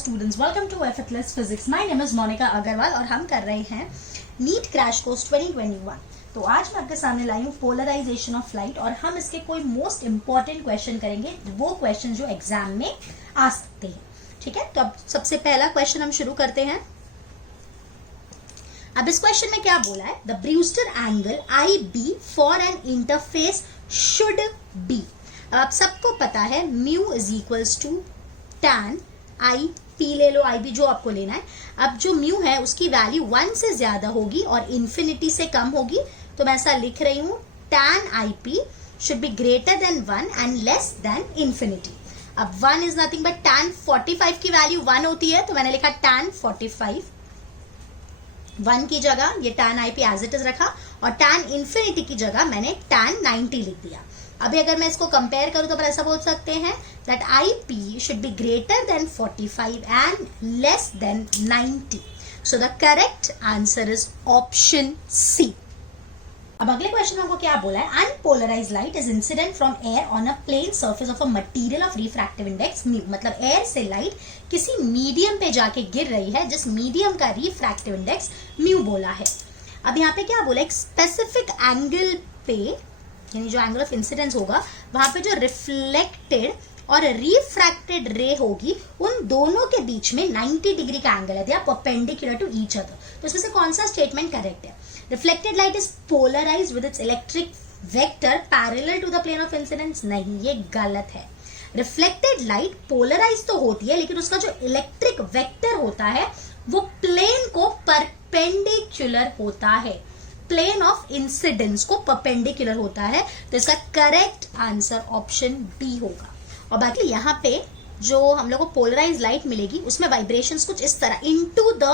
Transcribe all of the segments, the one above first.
students, welcome to Effortless Physics. My name is Monica Agarwal और हम कर रहे हैं नीट क्रैश कोर्स 2021. तो आज मैं आपके सामने लाई हूँ पोलराइजेशन ऑफ लाइट और हम इसके कोई मोस्ट इंपॉर्टेंट क्वेश्चन करेंगे, वो क्वेश्चन जो एग्जाम में आ सकते हैं. ठीक है, तो अब सबसे पहला क्वेश्चन हम शुरू करते हैं. अब इस क्वेश्चन में क्या बोला है? The Brewster angle I B for an interface should be. अब आप सबको पता है mu is equals to tan I P. ले लो आई बी जो आपको लेना है. अब जो म्यू है उसकी वैल्यू 1 से ज्यादा होगी और इन्फिनिटी से कम होगी, तो मैं ऐसा लिख रही हूं tan I P should be greater then 1 and less then infinity. अब 1 इज नथिंग बट टैन 45 की वैल्यू 1 होती है, तो मैंने लिखा टैन 45. 1 की जगह ये tan I P as it is रखा और टैन इन्फिनिटी की जगह मैंने टैन 90 लिख दिया. अभी अगर मैं इसको कंपेयर करूं तो अपन ऐसा बोल सकते हैं that I P should be greater than 45 and less than 90. So the correct answer is option C. अब अगले क्वेश्चन में हमको क्या बोला है? Unpolarised light is incident from air on a plane surface of a material of refractive index mu. मतलब air से light किसी मीडियम पे जाके गिर रही है जिस मीडियम का रिफ्रैक्टिव इंडेक्स म्यू बोला है. अब यहाँ पे क्या बोला? एक स्पेसिफिक एंगल पे, यानी जो एंगल ऑफ इंसिडेंस होगा वहां पे जो रिफ्लेक्टेड और रिफ्रैक्टेड रे होगी उन दोनों के बीच में 90 डिग्री का एंगल है. They are perpendicular to each other. तो इसमें से कौन सा स्टेटमेंट करेक्ट है? Reflected light is polarised with its electric vector parallel to the plane of incidence. नहीं, ये गलत है. रिफ्लेक्टेड लाइट पोलराइज तो होती है लेकिन उसका जो इलेक्ट्रिक वेक्टर होता है वो प्लेन को परपेंडिकुलर होता है. प्लेन ऑफ इंसिडेंस को परपेंडिकुलर होता है. तो इसका करेक्ट आंसर ऑप्शन बी होगा. और बाकी यहाँ पे जो हम लोग को पोलराइज लाइट मिलेगी उसमें वाइब्रेशंस कुछ इस तरह इनटू द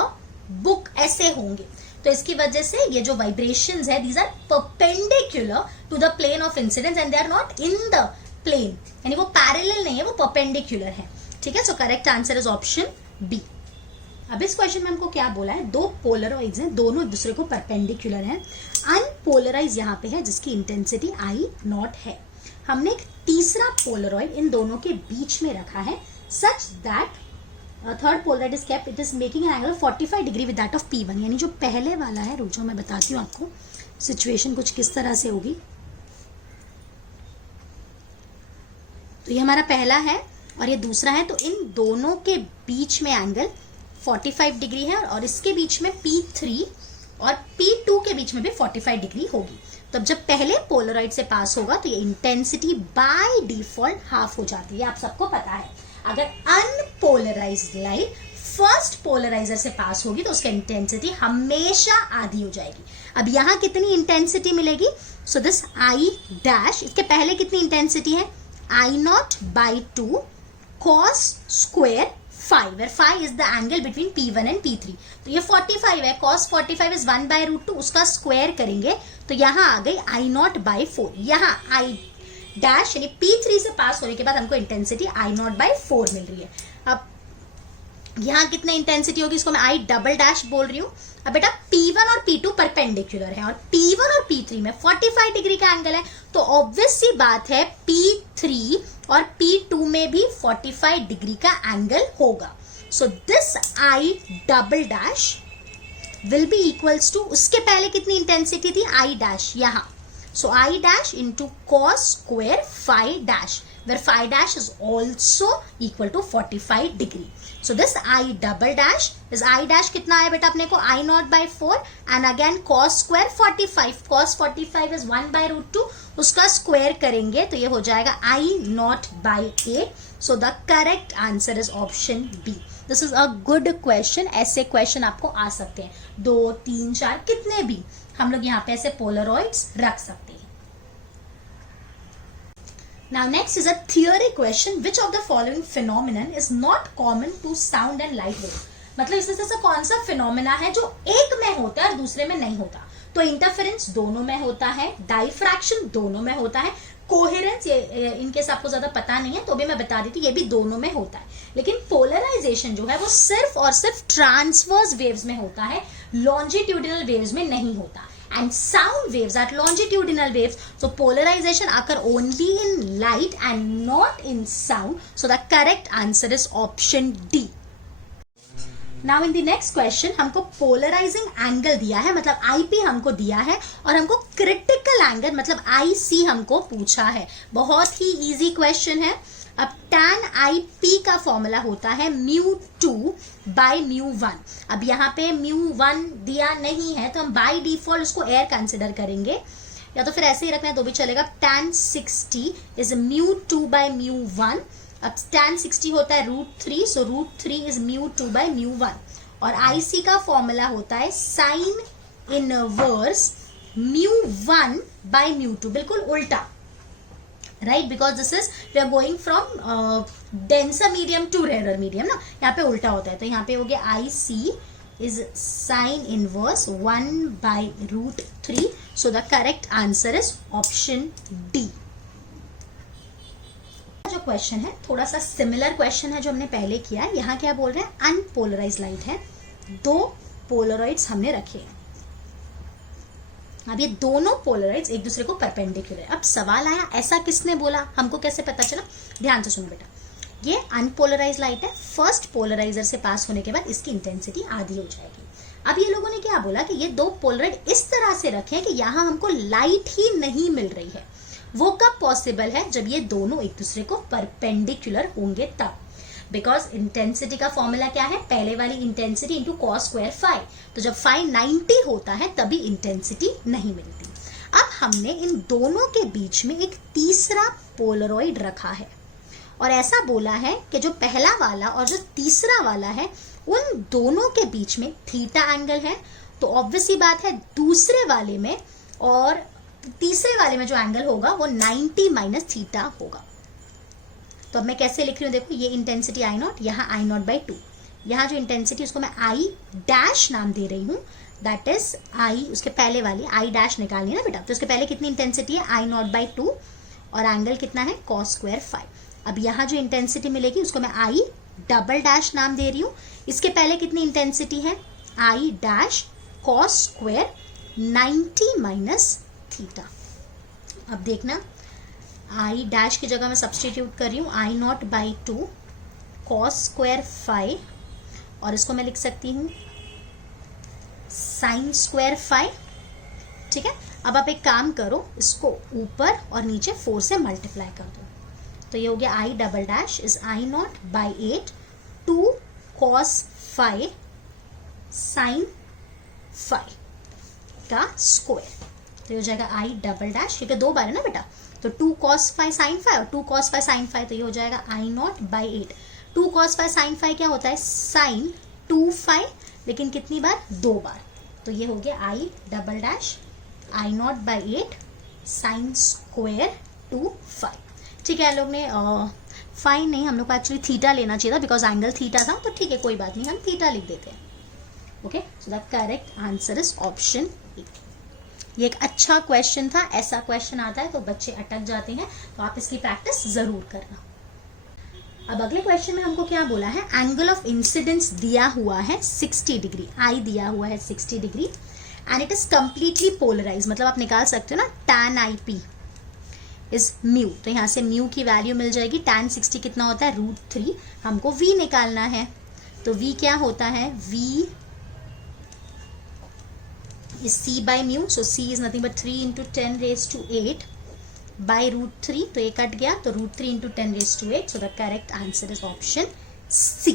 बुक ऐसे होंगे. तो इसकी वजह से ये जो वाइब्रेशंस है these are perpendicular to the plane of incidence and they are not in the plane, यानी वो पैरेलल नहीं है, वो परपेंडिकुलर है. ठीक है, so correct answer is option B. अब इस क्वेश्चन में हमको क्या बोला है? दो पोलरॉइड्स हैं, दोनों एक दूसरे को परपेंडिकुलर हैं. अनपोलराइज यहाँ पे है जिसकी इंटेंसिटी आई नॉट है. हमने एक तीसरा पोलरॉइड इन दोनों के बीच में रखा है such that third Polaroid is kept. It is making an angle 45 degree with that of P1. यानी जो पहले वाला है, रुक जाओ मैं बताती हूँ आपको सिचुएशन कुछ किस तरह से होगी. तो ये हमारा पहला है और ये दूसरा है. तो इन दोनों के बीच में एंगल 45 डिग्री है और इसके बीच में P3 और P2 के बीच में भी 45 डिग्री होगी. तो जब पहले पोलराइड से पास होगा तो ये इंटेंसिटी बाय डिफॉल्ट हाफ हो जाती है. आप सबको पता है अगर अनपोलराइज्ड लाइट फर्स्ट पोलराइजर से पास होगी तो उसकी इंटेंसिटी हमेशा आधी हो जाएगी. अब यहाँ कितनी इंटेंसिटी मिलेगी? सो दिस आई डैश, इसके पहले कितनी इंटेंसिटी है? I not by 2 cos square 5, where 5 is the angle between P1 and P3. तो ये 45 है, cos 45 is 1 by root 2, उसका स्क्वायर करेंगे तो यहाँ आ गई I नॉट by 4. यहाँ I डैश यानी P3 से पास होने के बाद हमको इंटेंसिटी I नॉट by 4 मिल रही है. अब यहाँ कितने इंटेंसिटी होगी इसको मैं I डबल डैश बोल रही हूँ. अब बेटा P1 और P2 परपेंडिकुलर है और P1 और P3 में 45 डिग्री का एंगल है, तो ऑब्वियस सी बात है P3 और P2 में भी 45 डिग्री का एंगल होगा. So this I double dash will be equals to, उसके पहले कितनी इंटेंसिटी थी? I डैश यहाँ. So I dash into cos square 5 dash where 5 dash is also equal to 45 degree. So this I double dash is I dash कितना है बेटा अपने को? I naught by 4 and again cos square 45. Cos 45 is 1 by root 2. उसका square करेंगे तो ये हो जाएगा I naught by 8. So the correct answer is option B. This is a good question. ऐसे क्वेश्चन आपको आ सकते हैं 2, 3, 4 कितने भी हम लोग यहाँ पे ऐसे पोलरॉइड्स रख सकते हैं. Now next is a theory question. Which of the following phenomenon is not common to sound and light wave? मतलब इसमें से कौन सा फिनोमेना है जो एक में होता है और दूसरे में नहीं होता? तो इंटरफेरेंस दोनों में होता है, डाइफ्रैक्शन दोनों में होता है, कोहेरेंस ये इनकेस आपको ज्यादा पता नहीं है तो भी मैं बता देती हूँ ये भी दोनों में होता है. लेकिन पोलराइजेशन जो है वो सिर्फ और सिर्फ ट्रांसवर्स वेव्स में होता है, लॉन्जिट्यूडिनल वेव्स में नहीं होता. And sound waves at longitudinal waves, so polarization occur only in light and not in sound. So the correct answer is option D. Now in the next question हमको polarising angle दिया है, मतलब IP हमको दिया है, और हमको critical angle मतलब आईसी हमको पूछा है। बहुत ही इजी क्वेश्चन है। अब tan IP का फॉर्मूला होता है μ2 बाई μ1। अब यहाँ पे μ1 दिया नहीं है तो हम बाई डिफॉल्ट उसको एयर कंसिडर करेंगे, या तो फिर ऐसे ही रखना है तो भी चलेगा। tan 60 is μ2 by μ1। अब tan 60 होता है √3, सो √3 इज μ2 बाई μ1। और IC का फॉर्मूला होता है साइन इनवर्स μ1 बाई μ2, बिल्कुल उल्टा, right, because this is we are going from denser medium to rare medium ना, यहाँ पे उल्टा होता है। तो यहाँ पे हो गया IC is sine inverse 1 by √3, so the correct answer is option D. जो क्वेश्चन है थोड़ा सा सिमिलर क्वेश्चन है जो हमने पहले किया है। यहाँ क्या बोल रहे हैं, अनपोलराइज्ड लाइट है, दो पोलराइड्स हमने रखे हैं। अब ये दोनों पोलराइड्स एक दूसरे को परपेंडिकुलर है। अब सवाल आया ऐसा किसने बोला, हमको कैसे पता चला? ध्यान से सुनो बेटा, ये अनपोलराइज्ड लाइट है, फर्स्ट पोलराइजर से पास होने के बाद इसकी इंटेंसिटी आधी हो जाएगी। अब ये लोगों ने क्या बोला कि ये दो पोलराइड इस तरह से रखे कि यहां हमको लाइट ही नहीं मिल रही है। वो कब पॉसिबल है? जब ये दोनों एक दूसरे को परपेंडिकुलर होंगे तब। बिकॉज इंटेंसिटी का फॉर्मूला क्या है, पहले वाली intensity into cos square phi. तो जब फाई 90 होता है तभी इंटेंसिटी नहीं मिलती। अब हमने इन दोनों के बीच में एक तीसरा पोलरॉइड रखा है और ऐसा बोला है कि जो पहला वाला और जो तीसरा वाला है उन दोनों के बीच में थीटा एंगल है। तो ऑब्वियस ही बात है दूसरे वाले में और तीसरे वाले में जो एंगल होगा वो 90 माइनस थीटा होगा। तो अब मैं कैसे लिख रही हूँ, देखो ये इंटेंसिटी I नॉट, यहाँ I नॉट बाई 2, यहाँ जो इंटेंसिटी उसको मैं I डैश नाम दे रही हूँ, दैट इज I, उसके पहले वाली I डैश निकालनी है ना बेटा, तो उसके पहले कितनी इंटेंसिटी है, I नॉट बाई 2, और एंगल कितना है, कॉस स्क्वायर फाई। अब यहाँ जो इंटेंसिटी मिलेगी उसको मैं I डबल डैश नाम दे रही हूँ, इसके पहले कितनी इंटेंसिटी है, I dash cos square 90 minus theta. अब देखना I डैश की जगह मैं सब्सटीट्यूट कर रही हूँ I nought by 2 cos square phi, और इसको मैं लिख सकती हूँ साइन स्क्वायर फाई। ठीक है, अब आप एक काम करो, इसको ऊपर और नीचे 4 से मल्टीप्लाई कर दो, तो ये हो गया I double dash is I nought by 8 2 cos phi sine phi का स्क्वायर। तो ये हो जाएगा I डबल डैश, क्योंकि 2 बार है ना बेटा, तो 2 cos फाई साइन फाई और 2 cos फाई साइन फाई, तो ये हो जाएगा I nought by 8। 2 cos phi sine phi क्या होता है, साइन 2 फाई, लेकिन कितनी बार, 2 बार। तो ये हो गया I double dash I nought by 8 sine square 2 phi. ठीक है, लोग ने फाइन नहीं, हम लोग को एक्चुअली थीटा लेना चाहिए था बिकॉज एंगल थीटा था, तो ठीक है कोई बात नहीं, हम थीटा लिख देते हैं। Okay, so the correct answer is option A. ये एक अच्छा क्वेश्चन था, ऐसा क्वेश्चन आता है तो बच्चे अटक जाते हैं, तो आप इसकी प्रैक्टिस जरूर करना। अब अगले क्वेश्चन में हमको क्या बोला है, एंगल ऑफ इंसिडेंस दिया हुआ है 60 डिग्री, आई दिया हुआ है 60 degree and it is completely polarise, मतलब आप निकाल सकते हो ना tan IP इज म्यू, तो यहाँ से म्यू की वैल्यू मिल जाएगी। tan 60 कितना होता है, √3, हमको v निकालना है, तो v क्या होता है, v is c by mu, so c is nothing but 3 into 10 raised to 8 by √3, तो ये कट गया, तो √3 into 10 raised to 8, so the correct answer is option C।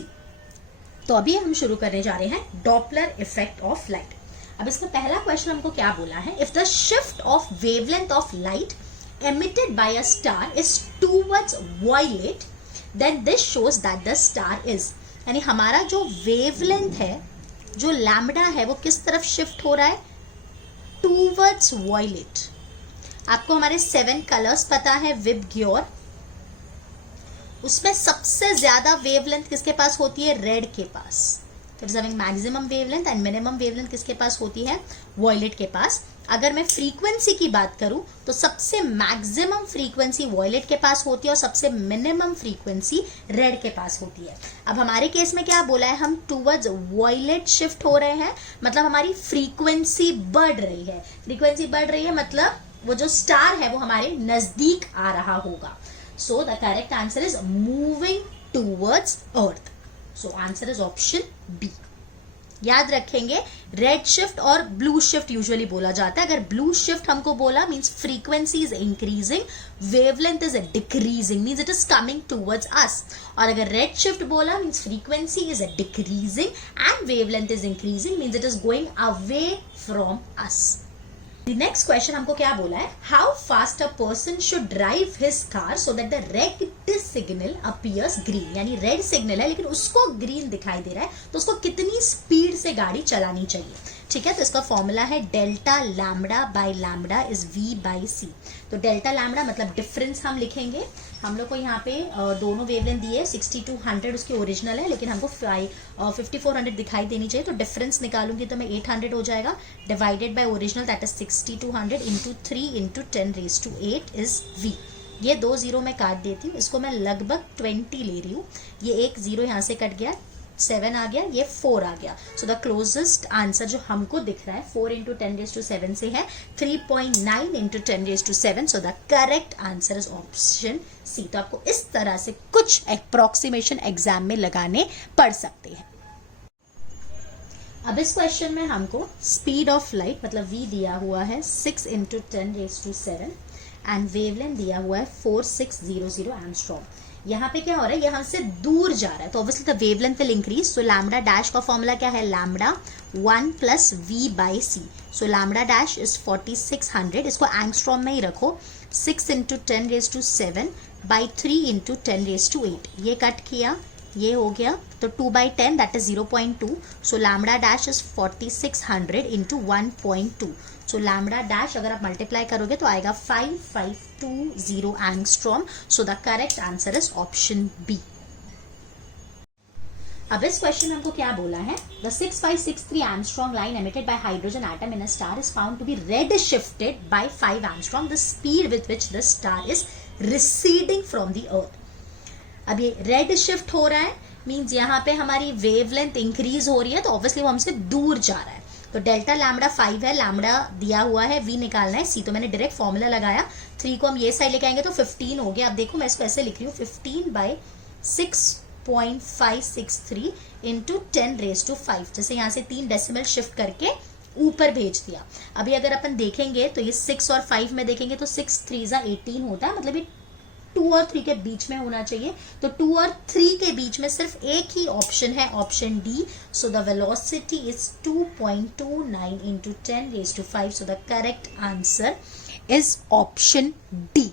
तो अभी हम शुरू करने जा रहे हैं डॉपलर इफेक्ट ऑफ लाइट। अब इसका पहला क्वेश्चन हमको क्या बोला है, if the shift of wavelength of light emitted by a star is towards violet then this shows that the star is, यानी हमारा जो वेवलेंथ है, जो लैम्बडा है, वो किस तरफ शिफ्ट हो रहा है, टूवर्ड्स वॉयलेट। आपको हमारे 7 कलर्स पता है विबग्योर, उसमें सबसे ज्यादा वेवलेंथ किसके पास होती है, रेड के पास। It is having maximum wavelength and minimum wavelength किसके पास होती है, वॉयलेट के पास। अगर मैं फ्रीक्वेंसी की बात करूं तो सबसे मैक्सिमम फ्रीक्वेंसी वॉयलेट के पास होती है और सबसे मिनिमम फ्रीक्वेंसी रेड के पास होती है। अब हमारे केस में क्या बोला है, हम टूवर्ड्स वॉयलेट शिफ्ट हो रहे हैं, मतलब हमारी फ्रीक्वेंसी बढ़ रही है। फ्रीक्वेंसी बढ़ रही है मतलब वो जो स्टार है वो हमारे नजदीक आ रहा होगा। So the correct answer is moving towards earth, so answer is option B. याद रखेंगे रेड शिफ्ट और ब्लू शिफ्ट यूजुअली बोला जाता है. अगर ब्लू शिफ्ट हमको बोला means frequency is increasing, wavelength is decreasing, means it is coming towards us. और अगर रेड शिफ्ट बोला means frequency is decreasing and wavelength is increasing, means it is going away from us. The next question हमको क्या बोला है, how fast a person should drive his car so that the red signal appears green. यानी red signal है लेकिन उसको green दिखाई दे रहा है, तो उसको कितनी स्पीड से गाड़ी चलानी चाहिए. ठीक है, तो इसका फॉर्मूला है delta lambda by lambda is v by C. तो डेल्टा लैम्बडा मतलब डिफरेंस हम लिखेंगे. हम लोग को यहाँ पे दोनों वेवलेंथ दिए 60 to 100 उसकी ओरिजिनल है, लेकिन हमको 5400 दिखाई देनी चाहिए, तो डिफरेंस निकालूंगी तो मैं 800 हो जाएगा, divided by original that is 60 to 100 into 3 into 10⁸ is v. ये 2 जीरो मैं काट देती हूँ, इसको मैं लगभग 20 ले रही हूँ. ये एक जीरो यहाँ से कट गया, 7 आ गया, ये 4 आ गया. सो द क्लोजेस्ट आंसर जो हमको दिख रहा है 4 इंटू 10⁻7 से है 3.9 into 10⁻7. So the correct answer is option C. तो आपको इस तरह से कुछ अप्रोक्सीमेशन एग्जाम में लगाने पड़ सकते हैं. अब इस क्वेश्चन में हमको स्पीड ऑफ लाइट मतलब v दिया हुआ है 6 इंटू 10⁻7 एंड वेवलेंथ दिया हुआ है 4600 एंगस्ट्रॉम. यहाँ पे क्या हो रहा है, यहाँ से दूर जा रहा है, तो obviously the wavelength will increase. So lambda dash का फॉर्मूला क्या है, lambda 1 plus v by C. So lambda dash is 4600, इसको एंगस्ट्रॉम में ही रखो. 6 इंटू 10⁻7 बाई 3 इंटू 10⁸8. ये कट किया, ये हो गया, तो 2/10 that is 0.2. So lambda dash is 4600 into 1.2. So lambda dash अगर आप मल्टीप्लाई करोगे तो आएगा 5520 angstrom. So the correct answer is option B. अब इस क्वेश्चन में हमको क्या बोला है, the 6563 angstrom line emitted by hydrogen atom in a star is found to be red shifted by 5 angstrom the speed with which the star is receding from the earth. अब ये red shift हो रहा है means यहाँ पे हमारी wavelength increase हो रही है, तो ऑब्वियसली वो हमसे दूर जा रहा है. तो डेल्टा लैम्बडा 5 है, लैम्बडा दिया हुआ है, v निकालना है, c तो मैंने डायरेक्ट फॉर्मूला लगाया. 3 को हम ये साइड लेके आएंगे तो 15 हो गया. अब देखो मैं इसको ऐसे लिख रही हूँ 15 बाई 6.563 इंटू 10⁻5. जैसे यहाँ से 3 डेसिमल शिफ्ट करके ऊपर भेज दिया. अभी अगर अपन देखेंगे तो ये 6 और 5 में देखेंगे तो 6 3 18 होता है, मतलब ये 2 और 3 के बीच में होना चाहिए. तो 2 और 3 के बीच में सिर्फ एक ही ऑप्शन है, option D. So the velocity is 2.29 into 10⁻5. So the correct answer is option D.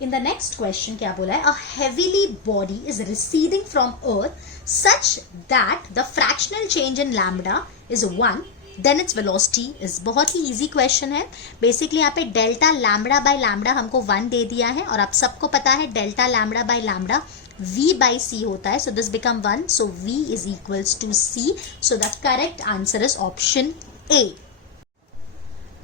In the next question क्या बोला है, a heavily body is receding from earth such that the fractional change in lambda is 1, then its velocity is. बहुत ही easy question है. basically यहाँ पे delta lambda by lambda हमको 1 दे दिया है, और आप सबको पता है delta lambda by lambda v by c होता है. so this become 1, so v is equals to c. so the correct answer is option A.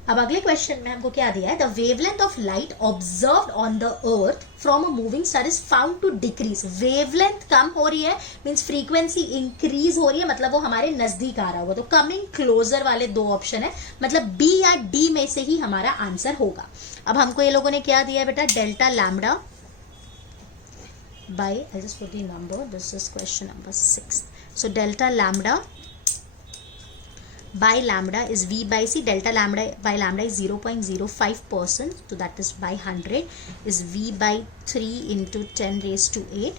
अब अगले क्वेश्चन में हमको क्या दिया है, the wavelength of light observed on the earth from a moving star is found to decrease. Wavelength कम हो रही है मींस फ्रीक्वेंसी इंक्रीज हो रही है, मतलब वो हमारे नजदीक आ रहा होगा. तो कमिंग क्लोजर वाले 2 ऑप्शन है, मतलब बी या डी में से ही हमारा आंसर होगा. अब हमको ये लोगों ने क्या दिया है बेटा, delta lambda by, I just put the number, this is question number 6. So delta lambda by lambda is v by c. delta lambda by lambda is 0.05%, so that is by 100 is v by 3 into 10⁸8.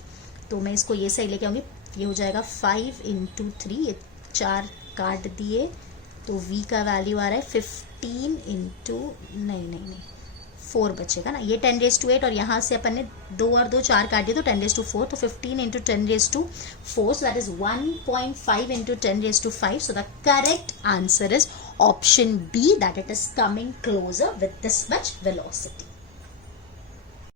तो मैं इसको ये सही लेके आऊंगी, ये हो जाएगा 5 into 3, ये 4 काट दिए तो v का वैल्यू आ रहा है 15 into नहीं 4 बचेगा ना, ये 10⁸8 और यहाँ से अपन ने 2 और 2 4 काट दिए तो 10⁻4, तो 15 into 10⁻4, so that is 1.5 into 10⁻5. so the correct answer is option B, that it is coming closer with this much velocity.